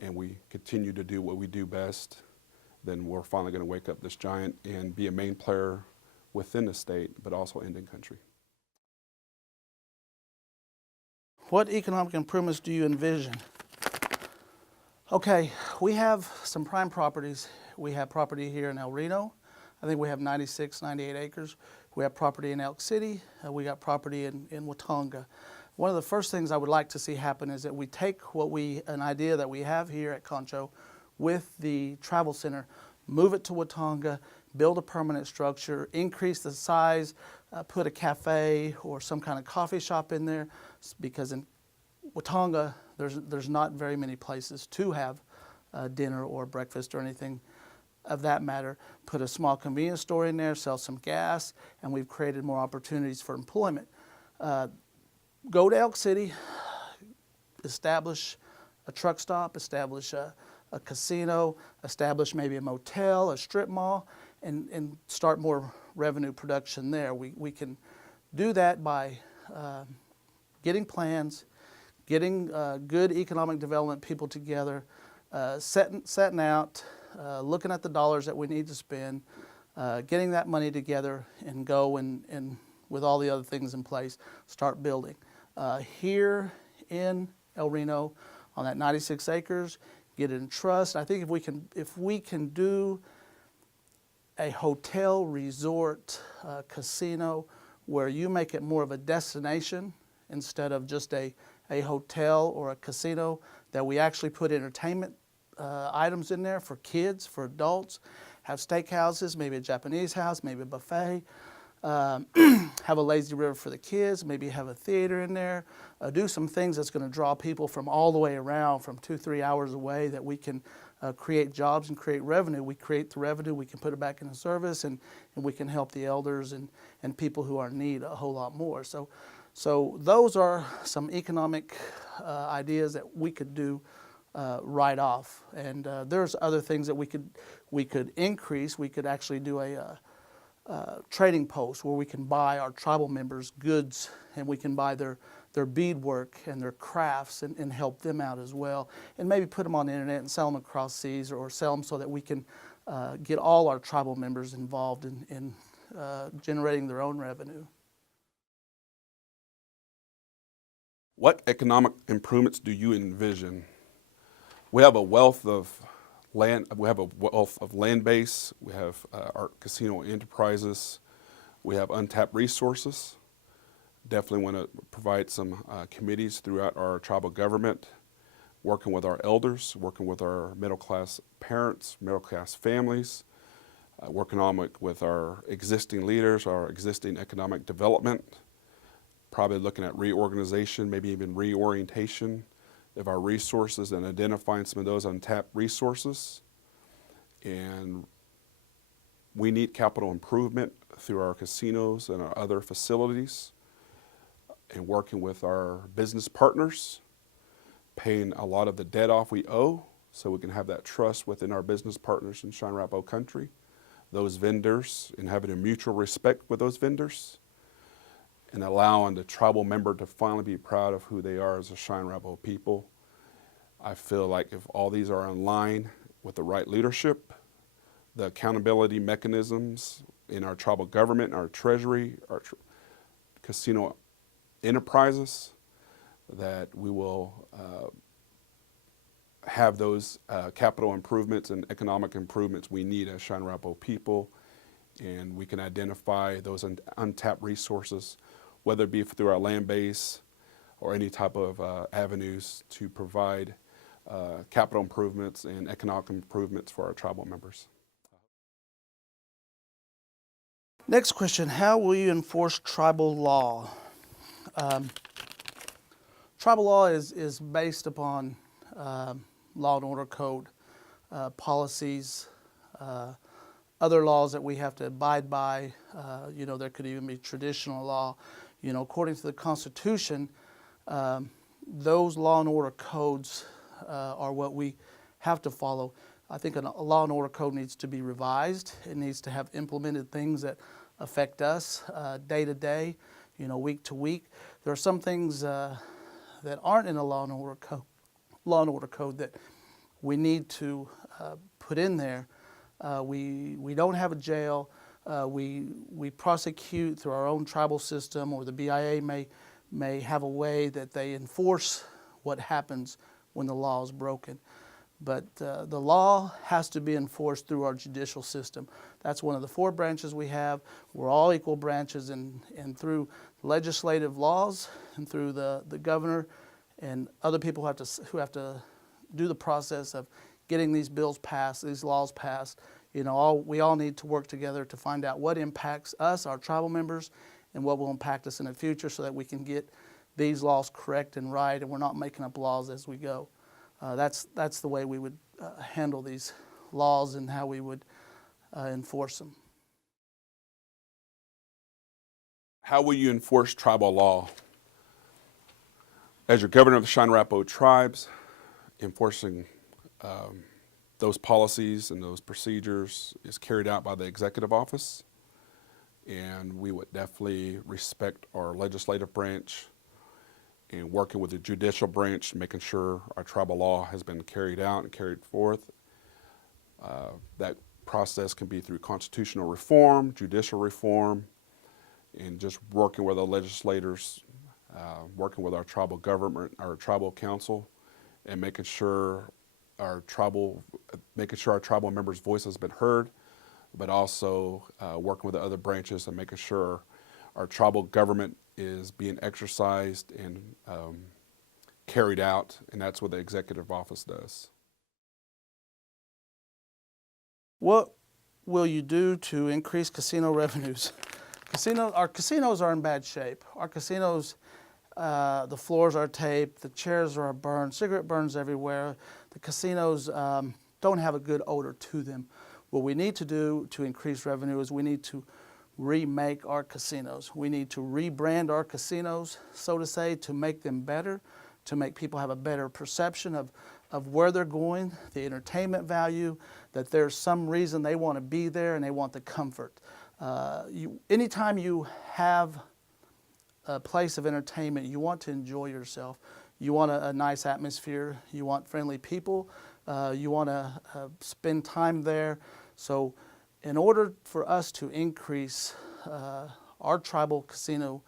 and we continue to do what we do best, then we're finally going to wake up this giant and be a main player within the state, but also Indian country. What economic improvements do you envision? Okay, we have some prime properties. We have property here in El Reno. I think we have 96, 98 acres. We have property in Elk City. We got property in Watonga. One of the first things I would like to see happen is that we take an idea that we have here at Concho with the travel center, move it to Watonga, build a permanent structure, increase the size, put a cafe or some kind of coffee shop in there, because in Watonga, there's not very many places to have dinner or breakfast or anything of that matter. Put a small convenience store in there, sell some gas, and we've created more opportunities for employment. Go to Elk City, establish a truck stop, establish a casino, establish maybe a motel, a strip mall, and start more revenue production there. We can do that by getting plans, getting good economic development people together, setting out, looking at the dollars that we need to spend, getting that money together, and go and with all the other things in place, start building. Here in El Reno, on that 96 acres, get it in trust. I think if we can do a hotel, resort, casino, where you make it more of a destination instead of just a hotel or a casino, that we actually put entertainment items in there for kids, for adults, have steakhouses, maybe a Japanese house, maybe a buffet, have a lazy river for the kids, maybe have a theater in there, do some things that's going to draw people from all the way around, from 2-3 hours away, that we can create jobs and create revenue. We create the revenue, we can put it back into service, and we can help the elders and people who are in need a whole lot more. So those are some economic ideas that we could do right off. And there's other things that we could increase. We could actually do a trading post where we can buy our tribal members goods, and we can buy their beadwork and their crafts and help them out as well, and maybe put them on the internet and sell them across seas, or sell them so that we can get all our tribal members involved in generating their own revenue. What economic improvements do you envision? We have a wealth of land. We have a wealth of land base. We have our casino enterprises. We have untapped resources. Definitely want to provide some committees throughout our tribal government, working with our elders, working with our middle-class parents, middle-class families, working on with our existing leaders, our existing economic development, probably looking at reorganization, maybe even reorientation of our resources, and identifying some of those untapped resources. And we need capital improvement through our casinos and our other facilities, and working with our business partners, paying a lot of the debt off we owe, so we can have that trust within our business partners in Cheyenne Arapaho country, those vendors, and having a mutual respect with those vendors, and allowing the tribal member to finally be proud of who they are as a Cheyenne Arapaho people. I feel like if all these are in line with the right leadership, the accountability mechanisms in our tribal government, our treasury, our casino enterprises, that we will have those capital improvements and economic improvements we need as Cheyenne Arapaho people, and we can identify those untapped resources, whether it be through our land base or any type of avenues to provide capital improvements and economic improvements for our tribal members. Next question, how will you enforce tribal law? Tribal law is based upon law and order code, policies, other laws that we have to abide by. There could even be traditional law. According to the Constitution, those law and order codes are what we have to follow. I think a law and order code needs to be revised. It needs to have implemented things that affect us day to day, week to week. There are some things that aren't in a law and order code that we need to put in there. We don't have a jail. We prosecute through our own tribal system, or the BIA may have a way that they enforce what happens when the law is broken. But the law has to be enforced through our judicial system. That's one of the 4 branches we have. We're all equal branches, and through legislative laws and through the governor and other people who have to do the process of getting these bills passed, these laws passed, You know, we all need to work together to find out what impacts us, our tribal members, and what will impact us in the future so that we can get these laws correct and right, and we're not making up laws as we go. That's the way we would handle these laws and how we would enforce them. How will you enforce tribal law? As your governor of the Cheyenne Arapaho tribes, enforcing those policies and those procedures is carried out by the executive office, and we would definitely respect our legislative branch and working with the judicial branch, making sure our tribal law has been carried out and carried forth. That process can be through constitutional reform, judicial reform, and just working with our legislators, working with our tribal government, our tribal council, and making sure our tribal members' voice has been heard, but also working with the other branches and making sure our tribal government is being exercised and carried out, and that's what the executive office does. What will you do to increase casino revenues? Our casinos are in bad shape. Our casinos, the floors are taped, the chairs are burned, cigarette burns everywhere. The casinos don't have a good odor to them. What we need to do to increase revenue is we need to remake our casinos. We need to rebrand our casinos, so to say, to make them better, to make people have a better perception of where they're going, the entertainment value, that there's some reason they want to be there and they want the comfort. Anytime you have a place of entertainment, you want to enjoy yourself. You want a nice atmosphere. You want friendly people. You want to spend time there. So in order for us to increase our tribal casino,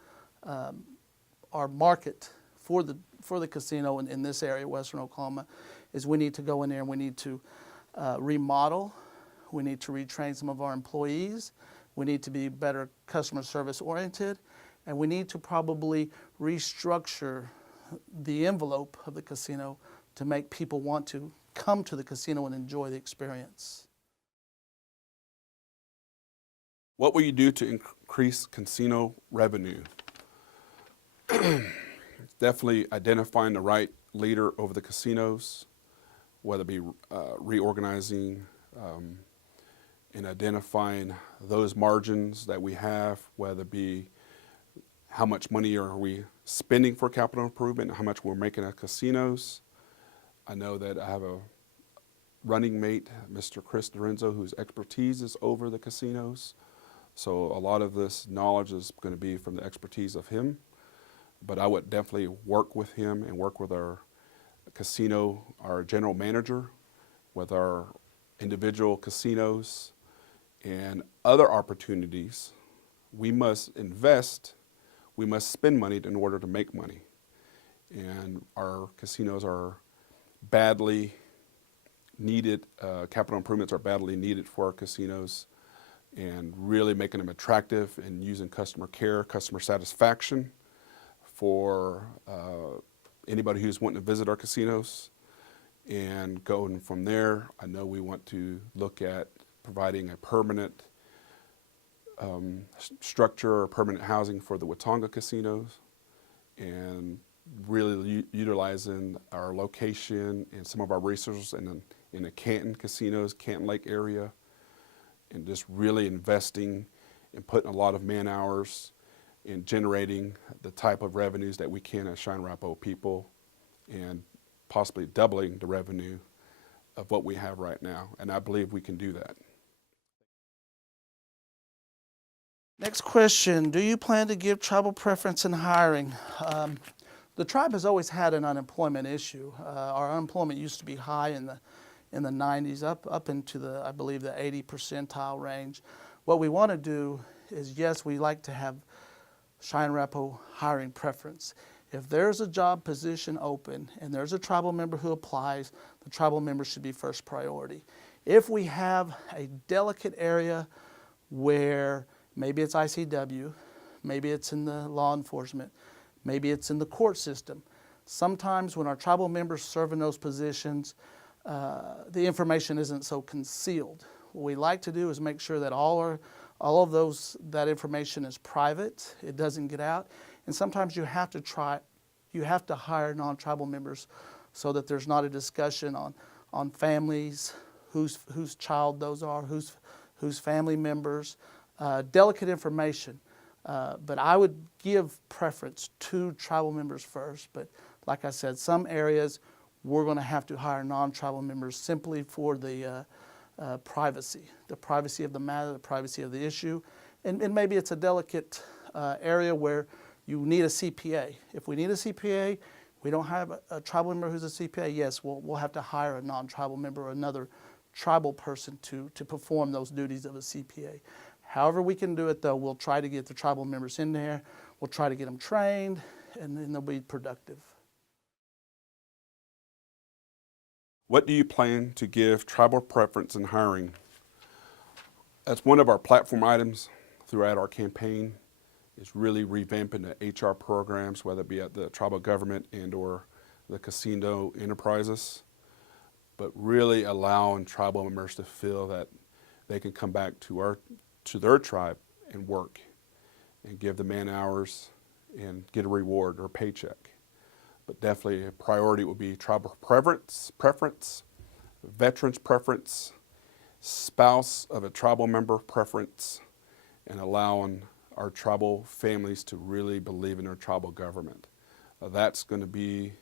our market for the casino in this area, Western Oklahoma, is we need to go in there and we need to remodel. We need to retrain some of our employees. We need to be better customer service oriented, and we need to probably restructure the envelope of the casino to make people want to come to the casino and enjoy the experience. What will you do to increase casino revenue? Definitely identifying the right leader over the casinos, whether it be reorganizing and identifying those margins that we have, whether it be how much money are we spending for capital improvement, how much we're making at casinos. I know that I have a running mate, Mr. Chris Lorenzo, whose expertise is over the casinos. So a lot of this knowledge is going to be from the expertise of him. But I would definitely work with him and work with our casino, our general manager, with our individual casinos and other opportunities. We must invest, we must spend money in order to make money. And our casinos are badly needed, capital improvements are badly needed for our casinos, and really making them attractive and using customer care, customer satisfaction for anybody who's wanting to visit our casinos. And going from there, I know we want to look at providing a permanent structure or permanent housing for the Watonga casinos, and really utilizing our location and some of our resources in the Canton casinos, Canton Lake area, and just really investing and putting a lot of man hours in generating the type of revenues that we can as Cheyenne Arapaho people, and possibly doubling the revenue of what we have right now. And I believe we can do that. Next question, do you plan to give tribal preference in hiring? The tribe has always had an unemployment issue. Our unemployment used to be high in the 90s, up into the, I believe, the 80 percentile range. What we want to do is, yes, we like to have Cheyenne Arapaho hiring preference. If there's a job position open and there's a tribal member who applies, the tribal member should be first priority. If we have a delicate area where maybe it's ICW, maybe it's in the law enforcement, maybe it's in the court system, sometimes when our tribal members serve in those positions, the information isn't so concealed. what we like to do is make sure that all of that information is private. It doesn't get out. And sometimes you have to hire non-tribal members so that there's not a discussion on families, whose child those are, whose family members, delicate information. But I would give preference to tribal members first. But like I said, some areas we're going to have to hire non-tribal members simply for the privacy of the matter, the privacy of the issue. And maybe it's a delicate area where you need a CPA. If we need a CPA, we don't have a tribal member who's a CPA, yes, we'll have to hire a non-tribal member or another tribal person to perform those duties of a CPA. However we can do it, though, we'll try to get the tribal members in there. We'll try to get them trained, and then they'll be productive. What do you plan to give tribal preference in hiring? As one of our platform items throughout our campaign is really revamping the HR programs, whether it be at the tribal government and or the casino enterprises, but really allowing tribal members to feel that they can come back to their tribe and work and give the man hours and get a reward or a paycheck. But definitely a priority would be tribal preference, veterans preference, spouse of a tribal member preference, and allowing our tribal families to really believe in their tribal government. That's going to be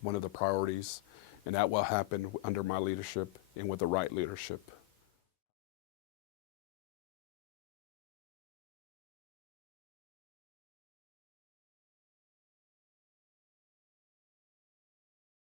one of the priorities, and that will happen under my leadership and with the right leadership.